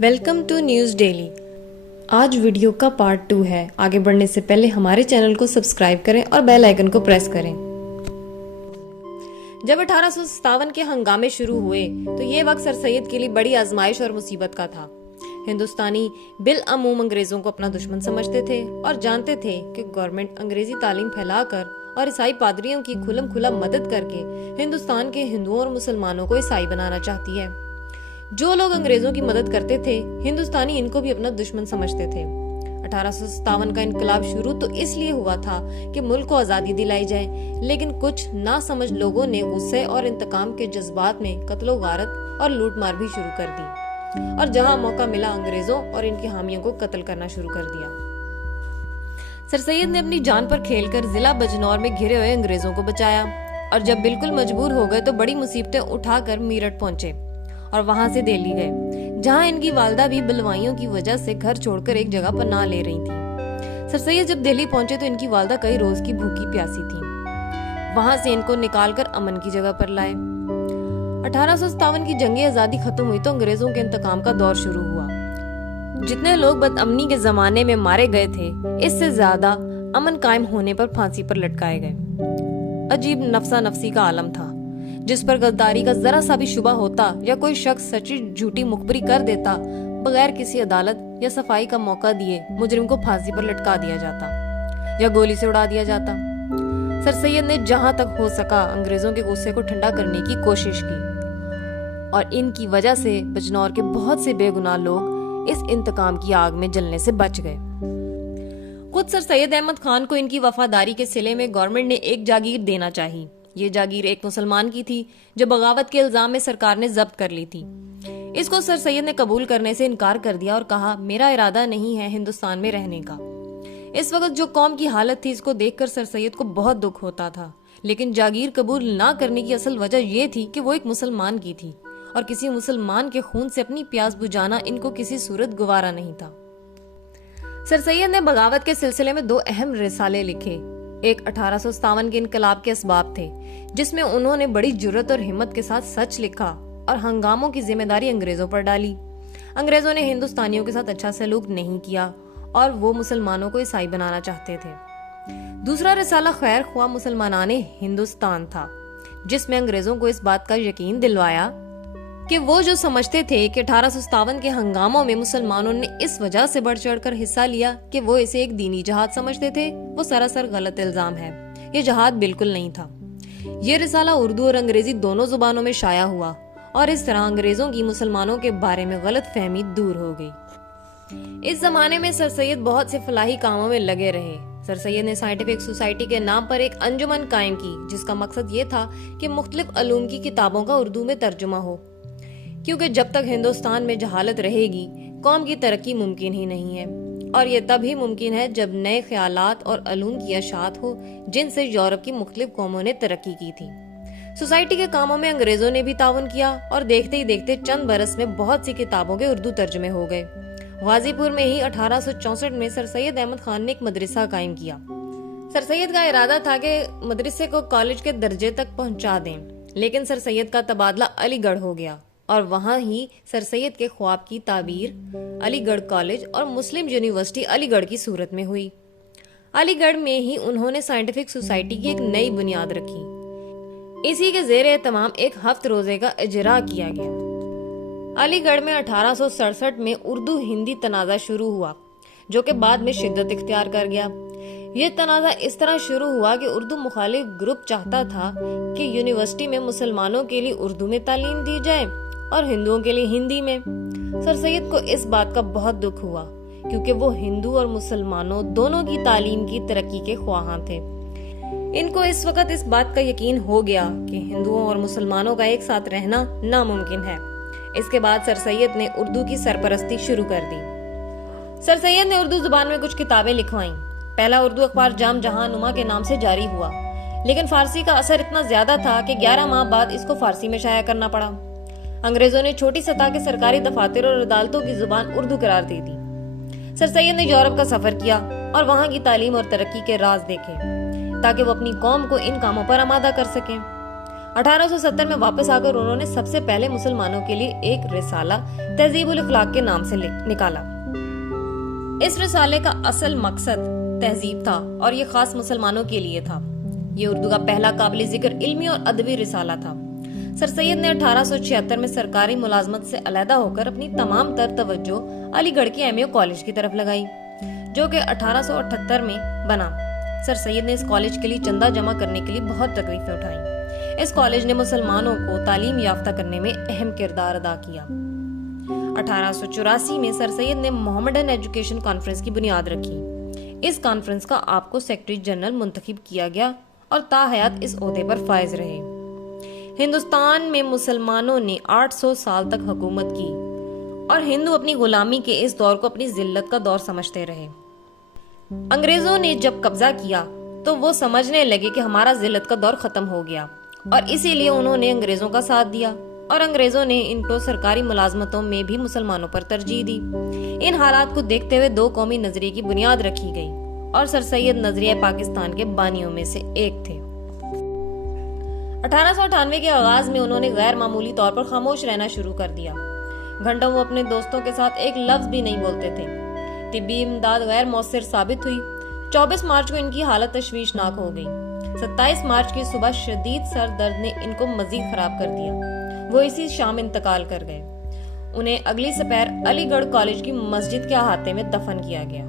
Welcome to news daily. आज video का part 2 है। आगे बढ़ने से पहले हमारे चैनल को सब्सक्राइब करें और बेल आइकन को प्रेस करें। जब 1857 के हंगामे शुरू हुए तो ये वक्त सर सैयद के लिए बड़ी आजमाइश और मुसीबत का था। हिंदुस्तानी बिल अमूम अंग्रेजों को अपना दुश्मन समझते थे और जानते थे कि गवर्नमेंट अंग्रेजी तालीम फैलाकर और ईसाई पादरियों की खुलम खुला मदद करके हिंदुस्तान के हिंदुओं और मुसलमानों को ईसाई बनाना चाहती है। जो लोग अंग्रेजों की मदद करते थे, हिंदुस्तानी इनको भी अपना दुश्मन समझते थे। 1857 का इनकलाब शुरू तो इसलिए हुआ था कि मुल्क को आजादी दिलाई जाए, लेकिन कुछ नासमझ लोगों ने गुस्से और इंतकाम के जज्बात में कत्लो गारत और लूटमार भी शुरू कर दी और जहां मौका मिला अंग्रेजों और इनके हामियों को कत्ल करना शुरू कर दिया। सर सैयद ने अपनी जान पर खेलकर जिला बिजनौर में घिरे हुए अंग्रेजों को बचाया और जब बिल्कुल मजबूर हो गए तो बड़ी मुसीबतें उठाकर मीरठ पहुंचे और वहां से दिल्ली गए, जहां इनकी वालदा भी बलवाइयों की वजह से घर छोड़कर एक जगह पनाह ले रही थी। सर सैयद जब दिल्ली पहुंचे तो इनकी वालदा कई रोज की भूखी प्यासी थी। वहां से इनको निकालकर अमन की जगह पर लाए। 1857 की जंगे आजादी खत्म हुई तो अंग्रेजों के इंतकाम का दौर शुरू हुआ। जितने लोग बदअमनी के जमाने में मारे गए थे, इससे ज्यादा अमन कायम होने पर फांसी पर लटकाए गए। अजीब नफसा नफसी का आलम था। जिस पर गद्दारी का जरा सा भी शुबा होता या कोई शख्स सच्ची झूठी मुखबरी कर देता, बगैर किसी अदालत या सफाई का मौका दिए मुजरिम को फांसी पर लटका दिया जाता या गोली से उड़ा दिया जाता। सर सैयद ने जहां तक हो सका अंग्रेजों के गुस्से को ठंडा करने की कोशिश की और इनकी वजह से बिजनौर के बहुत से बेगुनाह लोग इस इंतकाम की आग में जलने से बच गए। खुद सर सैयद अहमद खान को इनकी वफादारी के सिले में गवर्नमेंट ने एक जागीर देना चाहिए। ये जागीर एक मुसलमान की थी जो बगावत के इल्जाम में सरकार ने जब्त कर ली थी। इसको सर सैयद ने कबूल करने से इनकार कर दिया और कहा, मेरा इरादा नहीं है हिंदुस्तान में रहने का। इस वक्त जो कौम की हालत थी, इसको देखकर सर सैयद को बहुत दुख होता था, लेकिन जागीर कबूल ना करने की असल वजह ये थी कि वो एक मुसलमान की थी और किसी मुसलमान के खून से अपनी प्यास बुझाना इनको किसी सूरत गवारा नहीं था। सर सैयद ने बगावत के सिलसिले में 2 अहम रिसाले लिखे। एक 1857 के इनकलाब के असबाब थे, जिसमें उन्होंने बड़ी जुर्रत और हिम्मत के साथ सच लिखा और हंगामों की जिम्मेदारी अंग्रेजों पर डाली। अंग्रेजों ने हिंदुस्तानियों के साथ अच्छा सलूक नहीं किया और वो मुसलमानों को ईसाई बनाना चाहते थे। दूसरा रिसाला खैर ख्वाह मुसलमानाने हिंदुस्तान था, जिसमें अंग्रेजों को इस बात का यकीन दिलवाया कि वो जो समझते थे कि 1857 के हंगामों में मुसलमानों ने इस वजह से बढ़ चढ़कर हिस्सा लिया कि वो इसे एक दीनी जहाद समझते थे, वो सरासर गलत इल्जाम है। ये जहाद बिल्कुल नहीं था। ये रिसाला उर्दू और अंग्रेजी दोनों जुबानों में शाया हुआ और इस तरह अंग्रेजों की मुसलमानों के बारे में गलत फहमी दूर हो गई। इस जमाने में सर सैयद बहुत से फलाही कामों में लगे रहे। सर सैयद ने साइंटिफिक सोसाइटी के नाम पर एक अंजुमन कायम की, जिसका मकसद ये था कि मुख्तलिफ अलूम की किताबों का उर्दू में तर्जुमा हो, क्योंकि जब तक हिंदुस्तान में जहालत रहेगी कौम की तरक्की मुमकिन ही नहीं है और ये तभी मुमकिन है जब नए ख्यालात और अलूम की अशात हो जिनसे यूरोप की मुख्तलिफ कौमों ने तरक्की की थी। सोसाइटी के कामों में अंग्रेजों ने भी ताउन किया और देखते ही देखते चंद बरस में बहुत सी किताबों के उर्दू तर्जुमे हो गए। गाजीपुर में ही 1864 में सर सैयद अहमद खान ने एक मदरसा कायम किया। सर सैयद का इरादा था कि मदरसे को कॉलेज के दर्जे तक पहुंचा दें, लेकिन सर सैयद का तबादला अलीगढ़ हो गया और वहां ही सर सैयद के ख्वाब की ताबीर अलीगढ़ कॉलेज और मुस्लिम यूनिवर्सिटी अलीगढ़ की सूरत में हुई। अलीगढ़ में ही उन्होंने साइंटिफिक सोसाइटी की एक नई बुनियाद रखी। इसी के ज़ेरे तमाम एक हफ्त रोजे का इजरा किया गया। अलीगढ़ में 1867 में उर्दू हिंदी तनाज़ा शुरू हुआ, जो कि बाद में शिद्दत इख्तियार कर गया। ये तनाज़ा इस तरह शुरू हुआ कि उर्दू मुखालिफ ग्रुप चाहता था कि यूनिवर्सिटी में मुसलमानों के लिए उर्दू में तालीम दी जाए और हिंदुओं के लिए हिंदी में। सर सैयद को इस बात का बहुत दुख हुआ, क्योंकि वो हिंदू और मुसलमानों दोनों की तालीम की तरक्की के ख्वाहां थे। इनको इस वक्त इस बात का यकीन हो गया कि हिंदुओं और मुसलमानों का एक साथ रहना नामुमकिन है। इसके बाद सर सैयद ने उर्दू की सरपरस्ती शुरू कर दी। सर सैयद ने उर्दू जुबान में कुछ किताबें लिखवाईं। पहला उर्दू अखबार जाम जहां नुमा के नाम से जारी हुआ, लेकिन फारसी का असर इतना ज्यादा था कि 11 माह बाद इसको फारसी में शाया करना पड़ा। अंग्रेजों ने छोटी सतह के सरकारी दफातर और अदालतों की जुबान उर्दू करार दे दी। सर सैयद ने यूरोप का सफर किया और वहां की तालीम और तरक्की के राज देखे, ताकि वो अपनी कौम को इन कामों पर आमादा कर सकें। 1870 में वापस आकर उन्होंने सबसे पहले मुसलमानों के लिए एक रिसाला तहजीबुल अखलाक के नाम से निकाला। इस रिसाले का असल मकसद तहजीब था और ये खास मुसलमानों के लिए था। ये उर्दू का पहला काबिल जिक्र इल्मी और अदबी रिसाला था। सर सैयद ने 1876 में सरकारी मुलाजमत से अलहदा होकर अपनी तमाम तर तवज्जो अलीगढ़ के एमए कॉलेज की तरफ लगाई, जो कि 1878 में बना। सर सैयद ने इस कॉलेज के लिए चंदा जमा करने के लिए बहुत तकलीफें उठाई। इस कॉलेज ने मुसलमानों को तालीम याफ्ता करने में अहम किरदार अदा किया। 1884 में सर सैयद ने मोहम्मदन एजुकेशन कॉन्फ्रेंस की बुनियाद रखी। इस कॉन्फ्रेंस का आपको सेक्रेटरी जनरल मुंतखब किया गया और ताहयात इस ओहदे पर फायज रहे। हिंदुस्तान में मुसलमानों ने 800 साल तक हुकूमत की और हिंदू अपनी गुलामी के इस दौर को अपनी जिल्लत का दौर समझते रहे। अंग्रेजों ने जब कब्जा किया तो वो समझने लगे कि हमारा जिल्लत का दौर खत्म हो गया और इसीलिए उन्होंने अंग्रेजों का साथ दिया और अंग्रेजों ने इनको सरकारी मुलाजमतों में भी मुसलमानों पर तरजीह दी। इन हालात को देखते हुए दो कौमी नजरिए की बुनियाद रखी गई और सर सैयद नजरिया पाकिस्तान के बानियों में से एक थे। 1898 के आगाज में उन्होंने गैर मामूली तौर पर खामोश रहना शुरू कर दिया। घंटों वो अपने दोस्तों के साथ एक लफ्ज भी नहीं बोलते थे। तिब्बी इमदाद गैर मौसर साबित हुई। 24 मार्च को इनकी हालत तशवीशनाक हो गई। 27 मार्च की सुबह शदीद सर दर्द ने इनको मजीद खराब कर दिया। वो इसी शाम इंतकाल कर गए। उन्हें अगली सपहर अलीगढ़ कॉलेज की मस्जिद के अहाते में दफन किया गया।